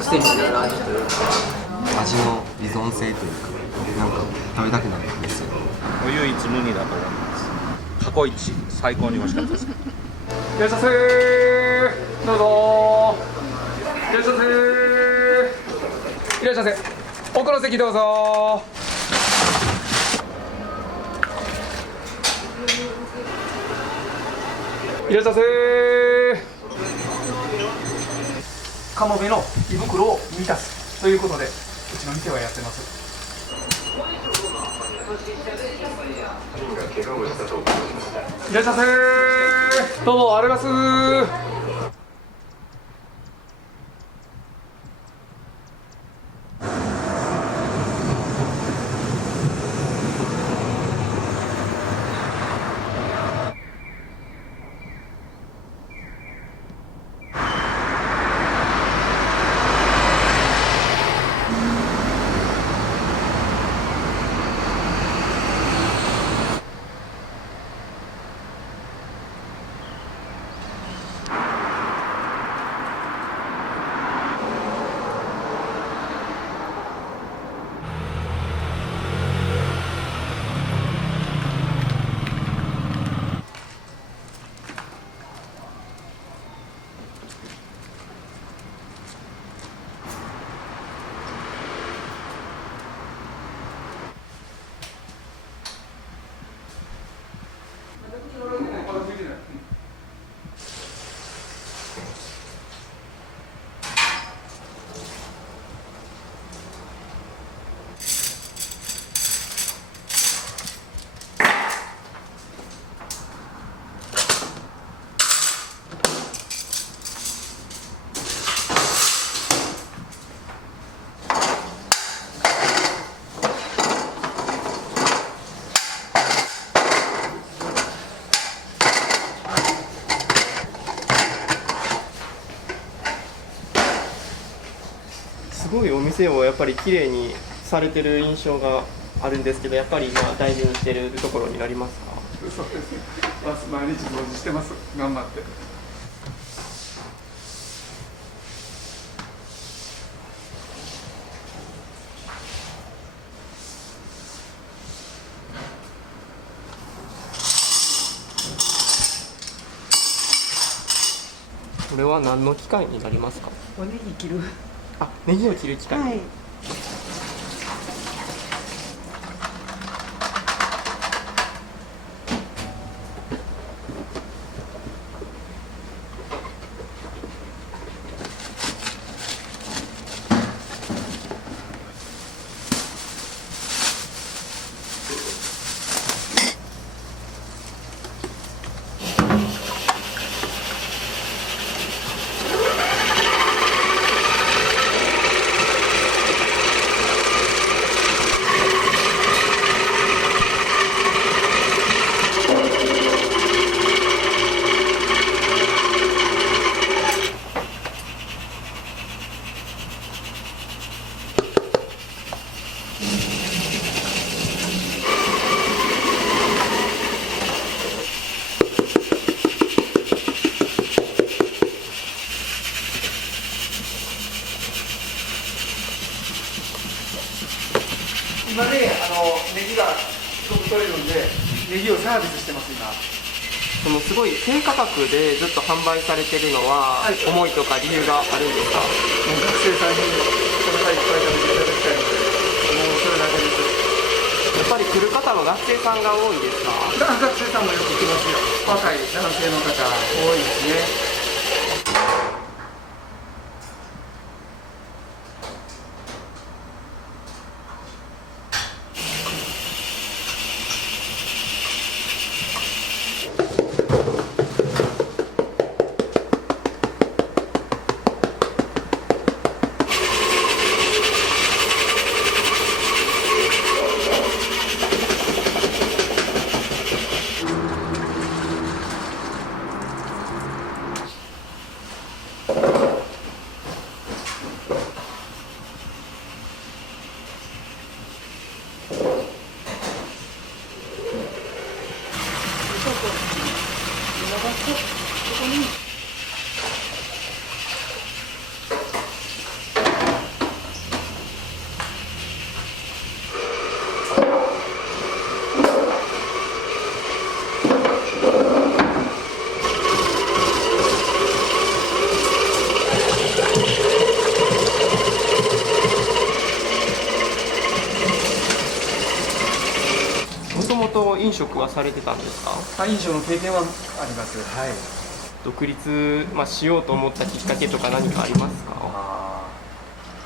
癖になる味というか、味の依存性というか、なんか食べたくなるんですよ。唯一無二だと思います。過去一最高に美味しかったです。いらっしゃいませー。どうぞー。いらっしゃいませー。いらっしゃいませ。奥の席どうぞー。いらっしゃいませー。カモメの胃袋を満たすということでうちの店はやってます。いらっしゃいませ。どうもありがとうございます。すごいお店をやっぱり綺麗にされてる印象があるんですけど、やっぱり今大事にしてるところになりますか？そうですね。毎日掃除してます。頑張って。これは何の機械になりますか？おネギ切る。あ、ネギを切る機械。はい。今ね、ネギがすごく取れるんで、ネギをサービスしてます、今。そのすごい低価格でずっと販売されてるのは、はい思いとか理由があるんですか？もう学生さんにこの際いっぱい食べていただきたいので、もうそれだけです。やっぱり来る方は学生さんが多いですか？学生さんもよく来ますよ。若い男性の方、多いですね。職はされてたんですか？飲食の経験はあります。はい。独立、しようと思ったきっかけとか何かありますか？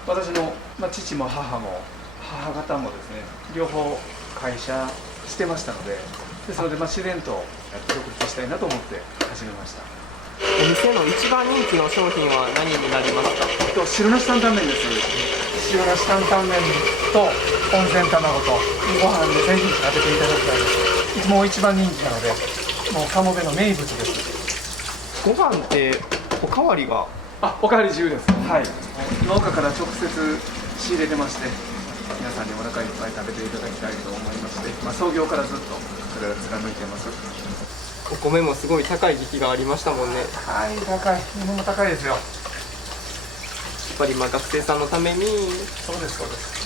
私の、父も母も母方もですね、両方会社してましたので、それで自然と独立したいなと思って始めました。お店の一番人気の商品は何になりますか？白梨担々麺です。白梨担々麺と温泉卵とご飯でぜひ食べていただきたいです。もう一番人気なので、もう鴨辺の名物です。ご飯っておかわりが？おかわり自由です。はい。農家から直接仕入れてまして、皆さんにお腹いっぱい食べていただきたいと思いまして、創業からずっとそれを貫いています。お米もすごい高い時期がありましたもんね。はい、高い。日本も高いですよ。やっぱり学生さんのために。そうです、そうです。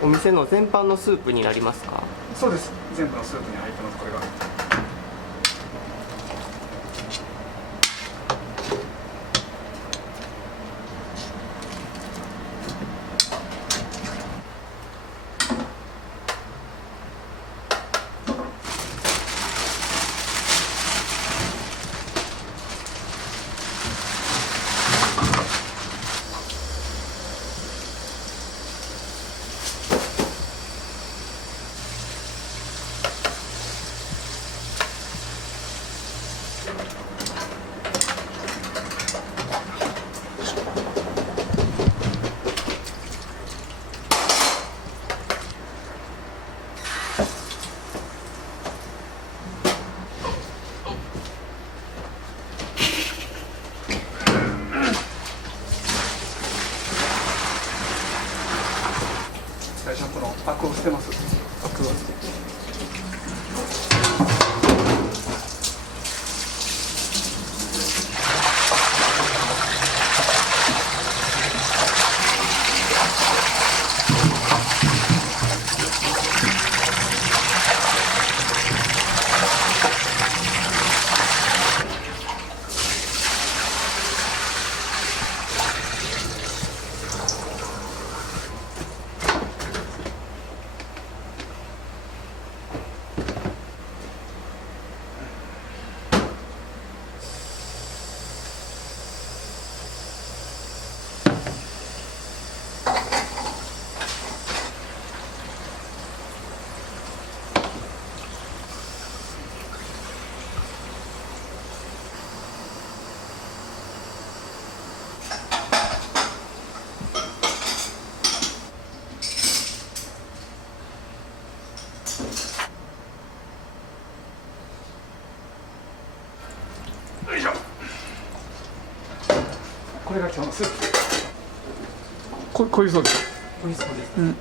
お店の全般のスープになりますか？そうです。全部のスープに入ってます、これが。最初のこのアクを捨てます。アクは捨てて。よいしょ。これが今日のスープ。こういうそうです。美味しそうです。うん。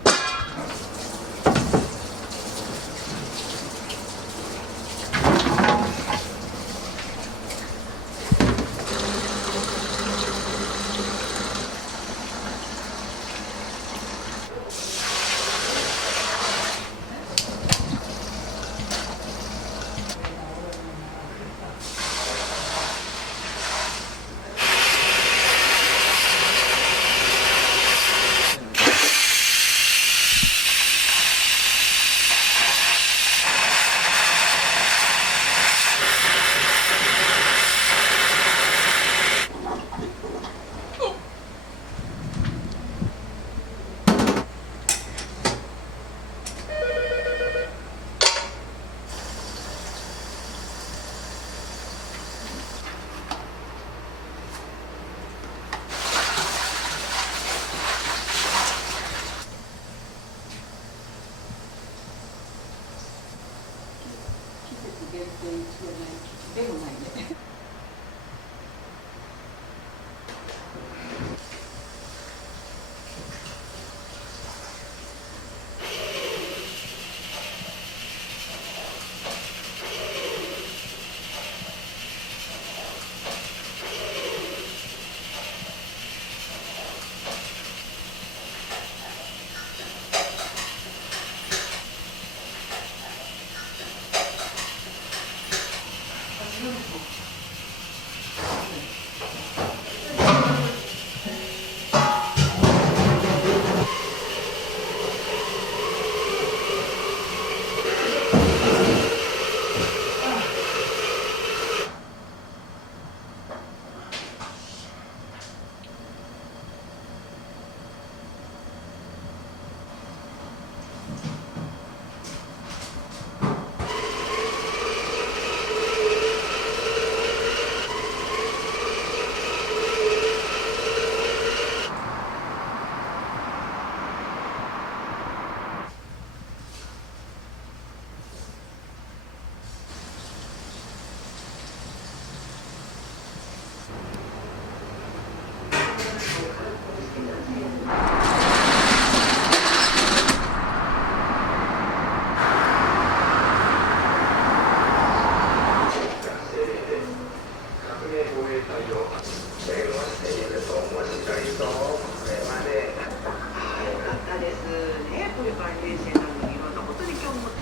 ね、これから冷静なのにいろんなことに興味持って。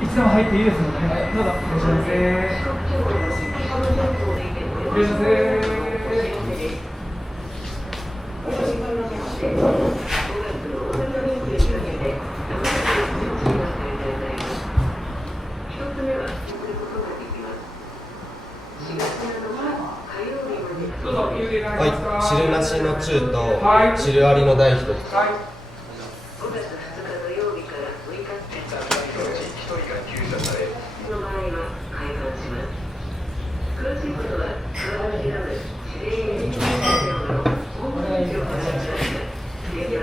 いつでも入っていいですので、どうぞいらっしゃいませ。いらっしゃいませ。はい、汁なしの中と汁ありの大一つ。5月2日土曜日から6日1人が救助され、その場合は開館します。詳しいことは川崎ダム自然エネルギー事業のホームページをご覧ください。では、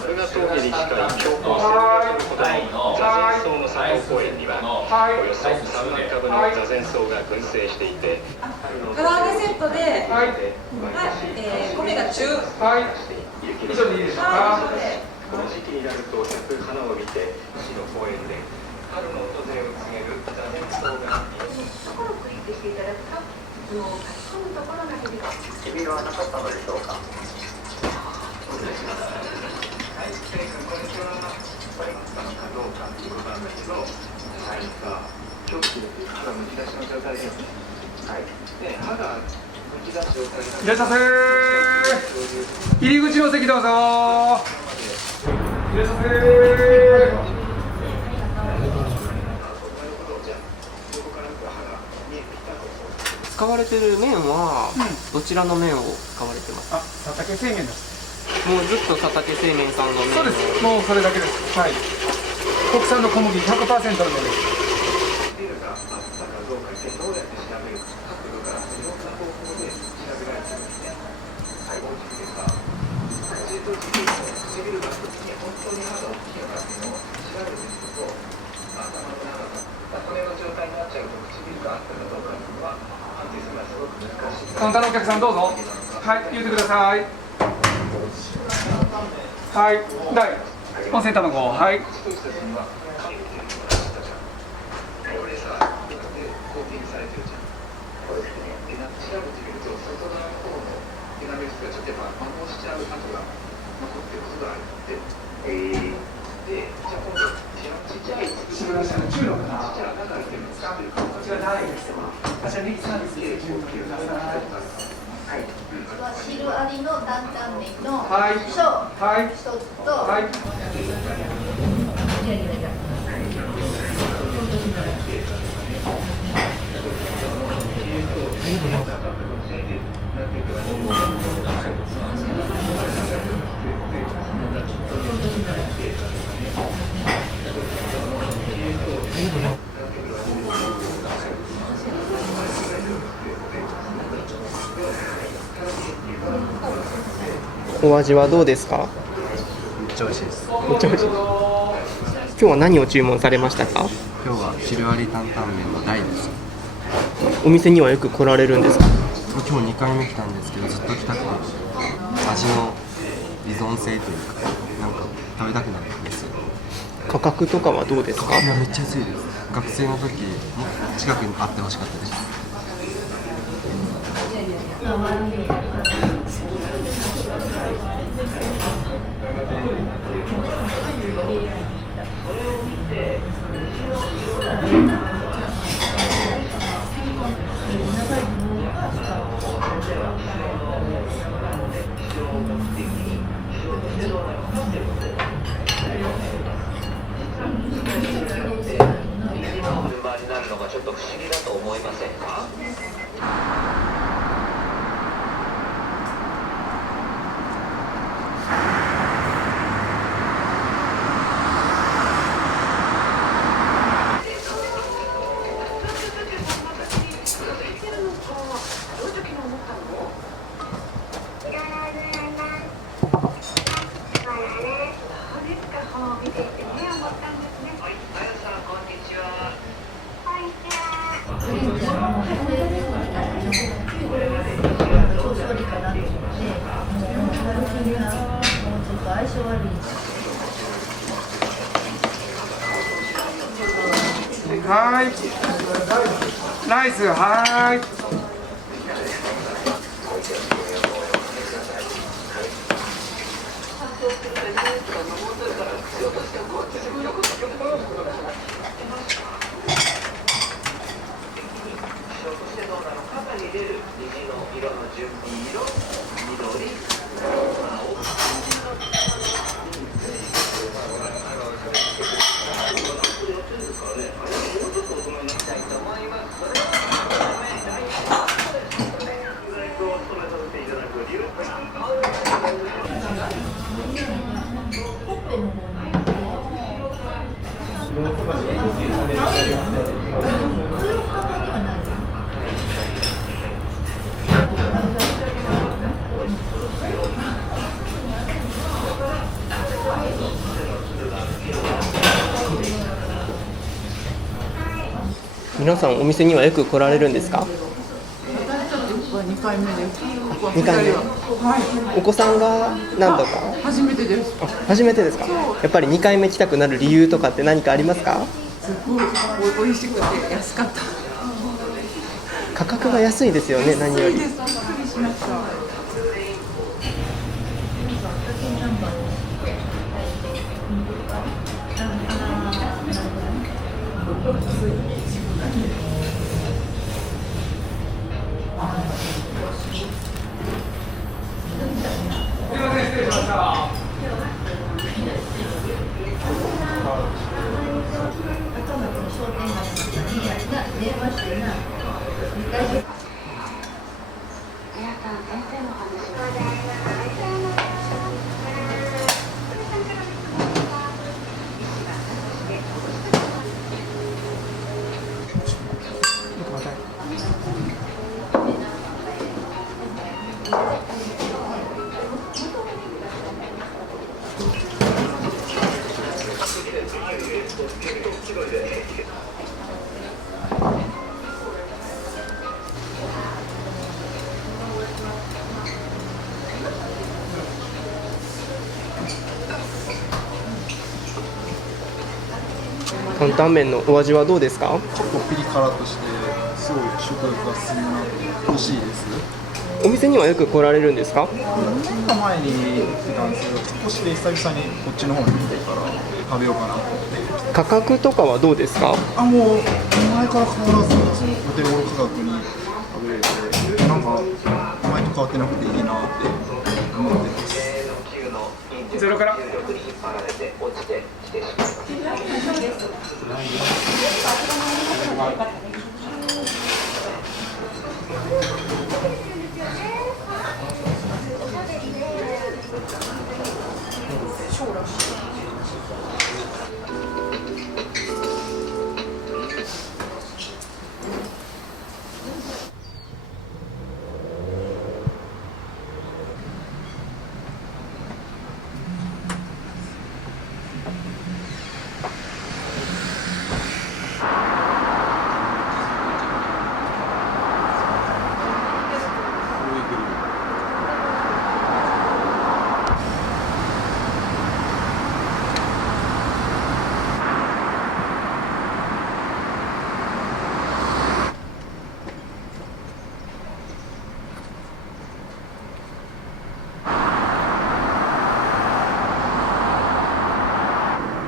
これが峠に近い標高1000メートルほどの座禅荘の佐藤公園にはおよそ3万株の座禅荘が群生していて、唐揚げセットで、米が中。以上でいいでしょうか。この時期になると咲く花を見て市の公園で春の訪れを告げる座禅荘がところをクリックしていただくと、質問を書き込むところが出てきます。君はなかったのでしょうか。いらっしゃいませ。入り口の席どうぞ。いらっしゃいませ。使われてる麺はどちらの麺を使われてますか？佐竹製麺です。もうずっと佐竹製麺さんの麺を。そうです。もうそれだけです。はい。国産の小麦 100% の麺です。カウンターのお客さんどうぞ。はい、言ってください。はい、温泉卵、はい。汁なしの中のこちらないです。あちらリキサービスで準備ください。汁ありの担々麺のはい一つと、はい。お味はどうですか？めっちゃ美味しいです。めっちゃ美味しい。今日は何を注文されましたか？今日は汁あり担々麺の大です。お店にはよく来られるんですか？今日2回目来たんですけど、ずっと来たくて、味の依存性というか、なんか食べたくなるんですよ。価格とかはどうですか？いや、めっちゃ安いです。学生の時も近くにあってほしかったです。順番になるのがちょっと不思議だと思いませんか？こいやもうちょっと相性悪い。はいライスはい皆さんお店にはよく来られるんですか？2回目です2回目。お子さんが何度か？初めてです。初めてですか？やっぱり2回目来たくなる理由とかって何かありますか？すごい美味しくて安かった。価格が安いですよね、何より。びっくりしました。担々麺のお味はどうですか？ちょっとピリ辛としてすごい食欲が進むなと美味しいです。お店にはよく来られるんですか？何年か前に来てたんですけど、少しで久々にこっちの方に来てから食べようかなと思って。価格とかはどうですか？あ、もう前から変わらずそのお手頃価格に食べれて、なんか前と変わってなくていいなって思ってます。ゼロから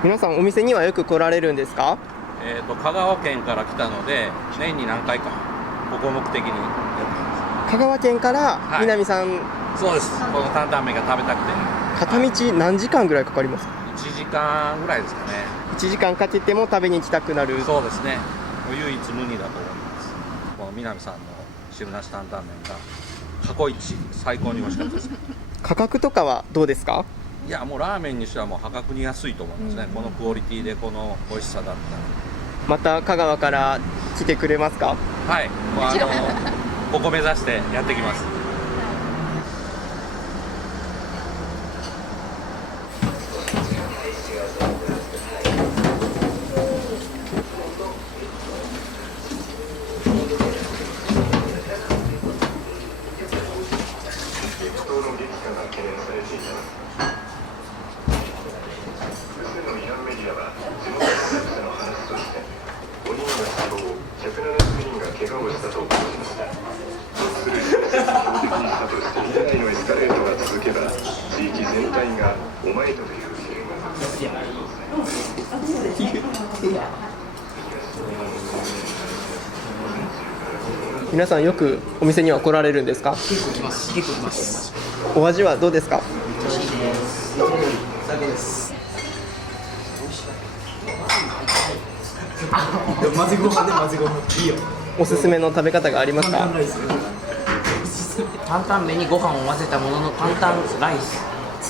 皆さんお店にはよく来られるんですか？香川県から来たので年に何回かここを目的にやってます。香川県から南さん、そうです。この担々麺が食べたくて。片道何時間ぐらいかかりますか？1時間ぐらいですかね。1時間かけても食べに行きたくなる。そうですね。唯一無二だと思います。この南さんの汁なし担々麺が過去一最高に美味しかったです。価格とかはどうですか？いや、もうラーメンにしてはもう破格に安いと思いますね。このクオリティでこの美味しさだったら。また香川から来てくれますか？はい。ここ目指してやってきます。激闘の激化が懸念されてています複数のイランメディアは地元当局者の話として5人が死亡170人が怪我をしたと報じました。標的にしたとして事態のエスカレートが続けば地域全体がお前というフィルムが皆さんよくお店には来られるんですか？結構来ます。お味はどうですか？美味しいです。最高です。混ぜご飯で混ぜご飯いいよ。おすすめの食べ方がありますか？担々麺にご飯を混ぜたものの担々ライス。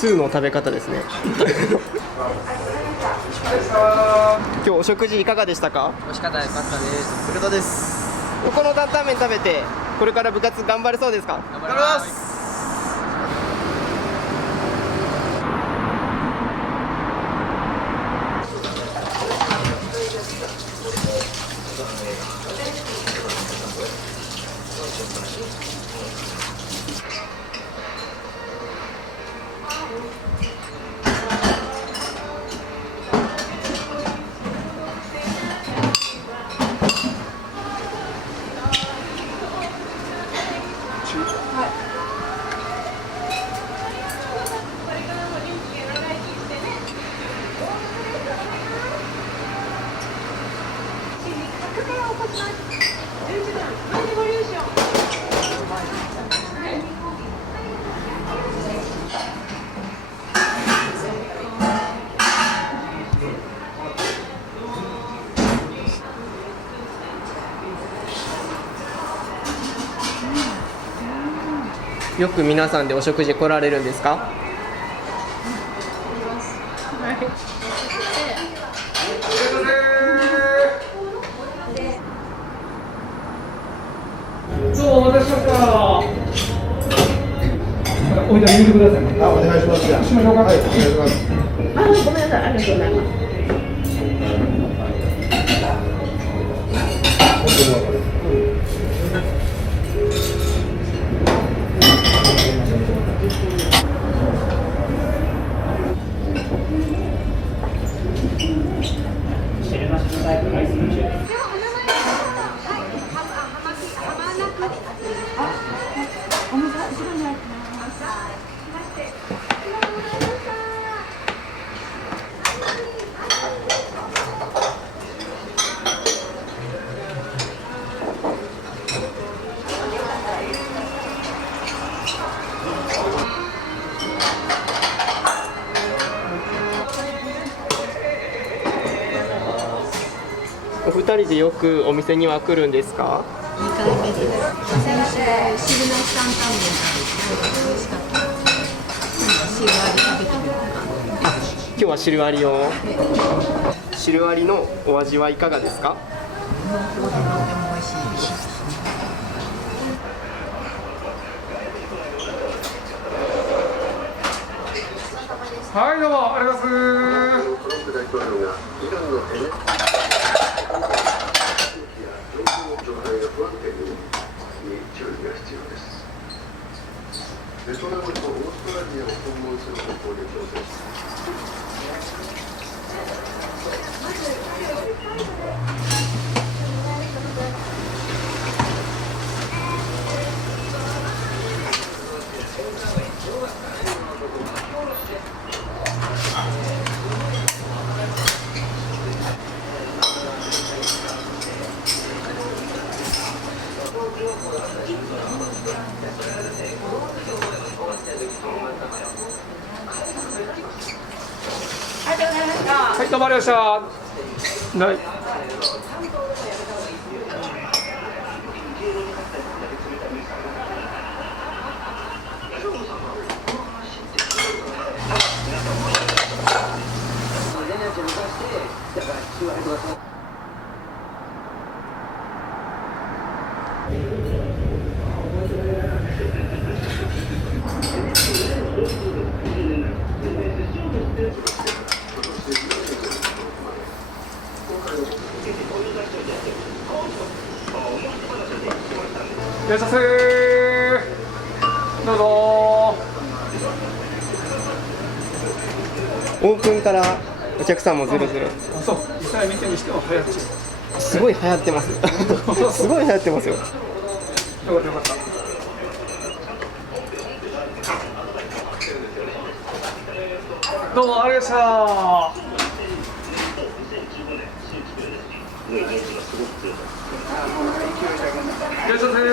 2の食べ方ですね。今日お食事いかがでしたか？美味しかったです。よかったです。古田です。ここの担々麺食べてこれから部活頑張れそうですか？頑張ります。よく皆さんでお食事来られるんですか？どうもお待たせしました。おいで見てくださいね。お願いします。じゃあ。しましょうか。はい、お願いします。ごめんなさい、ありがとうございます。お二人でよくお店には来るんですか2回目です。先週、汁なし担々麺なんですけど、美味しかったです。汁あり食べてみようかな。今日は汁ありを。汁ありのお味はいかがですか？とても美味しいです。はい、どうもありがとうございます。トランプ大統領がイランのエネルギー状況の状態が不安定に注意が必要です。ベトナムとオーストラリアを訪問する方向で調整しています。はい、どうもありがとうございました。はい。いらっしゃいませ。どうぞ。オープンからお客さんもゼロゼロ。そう、実際店にしては流行ってる。すごい流行ってますすごい流行ってますよ。よかったよかった。どうもありがとうございました。いらっしゃいませ。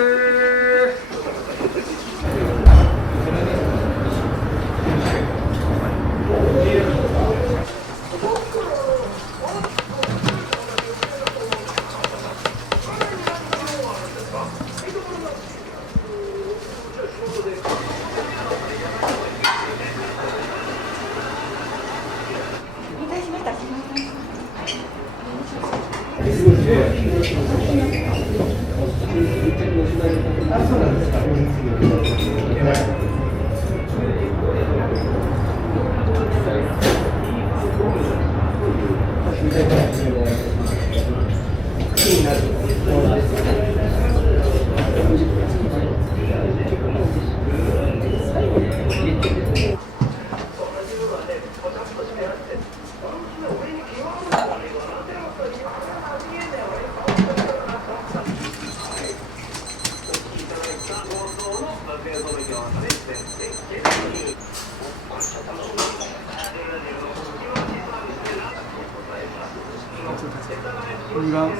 2番、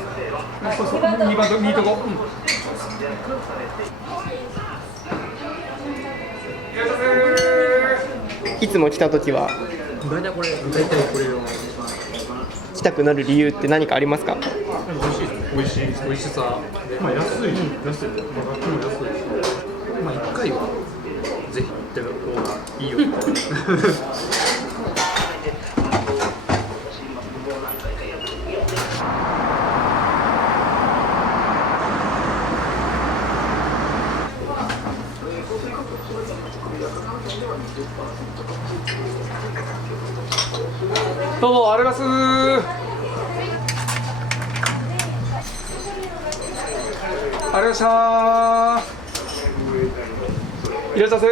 そうそう、2番と2と5。いつも来た時は大体これを来たくなる理由って何かありますか？美味しさ、まあ安い、まあ楽器も安いし、まあ1回はぜひ行ってる方がいいよ。どうもありがとうございます。ありがとうございました。いらっしゃいませ。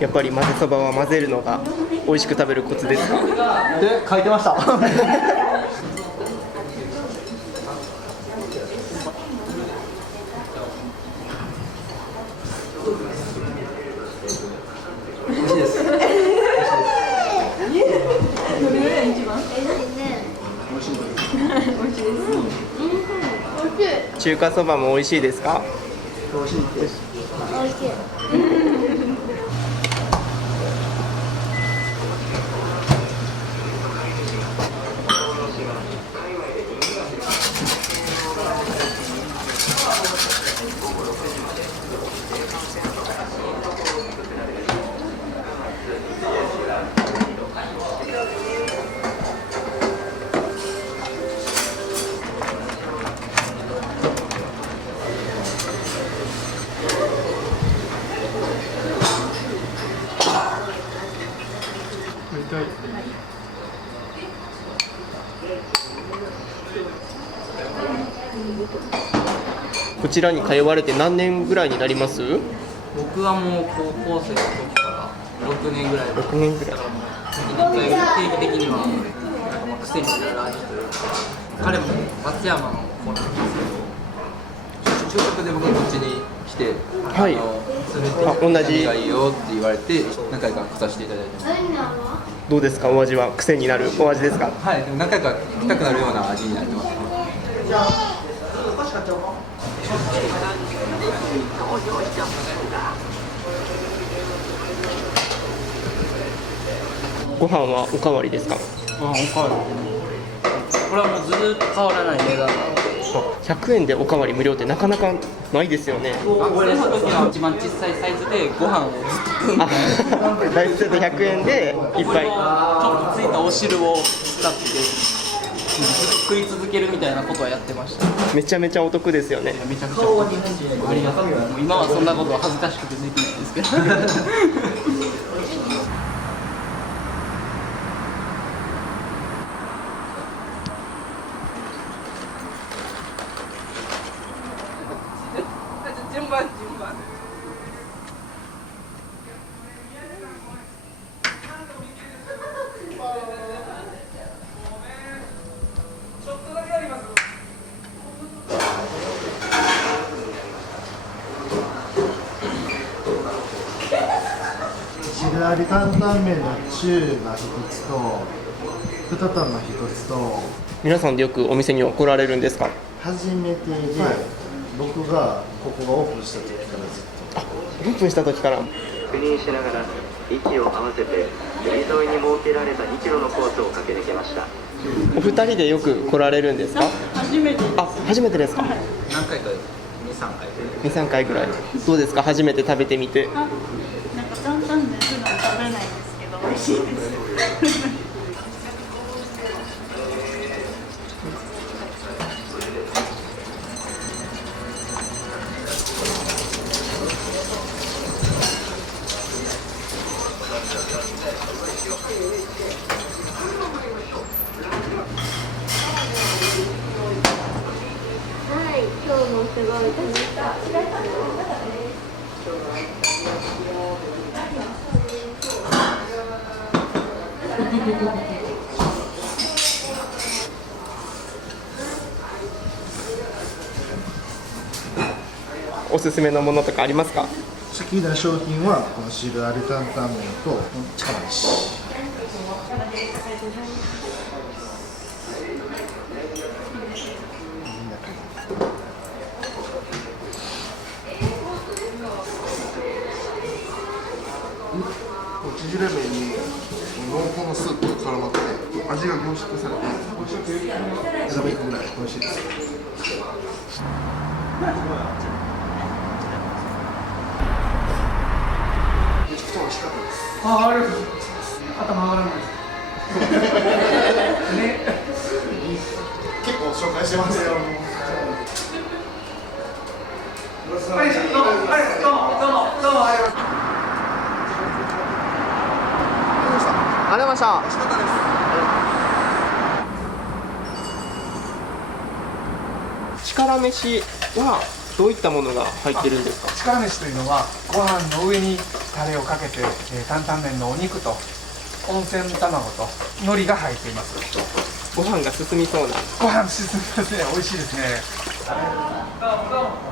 やっぱり混ぜそばは混ぜるのが美味しく食べるコツですか？で書いてました美味しいです。どれぐらい一番？美味しいね。美味しいです。美味しい。中華そばも美味しいですか？美味しいです。美味しい。こちらに通われて何年ぐらいになります？僕はもう高校生の時から6年ぐらいで、 6年ぐらい。一回定期的にはなんかまあ癖になる味というか、彼も松山の子なんですけど、就職で僕こっちに来て、はい、それであ、同じがいいよって言われて何回か来させていただいてます。どうですか、お味は？癖になるお味ですか？はい、でも何回か来たくなるような味になってます。ご飯はおかわりですか？おかわり。これはもうずっと変わらない値段なので。100円でおかわり無料ってなかなかないですよね。これの時の一番小さいサイズでご飯をずっと食んで、大セット100円でいっぱいちょっとついたお汁を使ってずっと食い続けるみたいなことはやってました。めちゃめちゃお得ですよね。めちゃくちゃありがたい。もう今はそんなことは恥ずかしくてできないんですけど順番汁あり担々麺の中が1つと2玉1つと、皆さんでよくお店には来られるんですか？初めてで、僕がここがオープンした時からずっと。オープンした時から。確認しながら息を合わせて海沿いに設けられた2キロのコースを駆け抜けました。お二人でよく来られるんですか？初めて。あ、初めてですか？何回か2、3回2、3回ぐらい。どうですか、初めて食べてみて？なんか担々麺普段食べないんですけど美味しいです。はい、今日もすごい楽しかったです。おすすめのものとかありますか？好きな商品はこの汁あり担々麺と茶飯。縮れ麺に濃厚なスープが絡まって味が凝縮されて美味しくいただくぐらい美味しいです。めちゃくちゃ美味しかったです。ありがとうございます。頭上がらないね、結構紹介してますよ。はい、どうもありがとうございます。ありがとうございました。力飯はどういったものが入ってるんですか？力飯というのはご飯の上にタレをかけて、担々麺のお肉と温泉卵と海苔が入っています。ご飯が進みそうな。ご飯進みますね。美味しいですね。どうもどうも。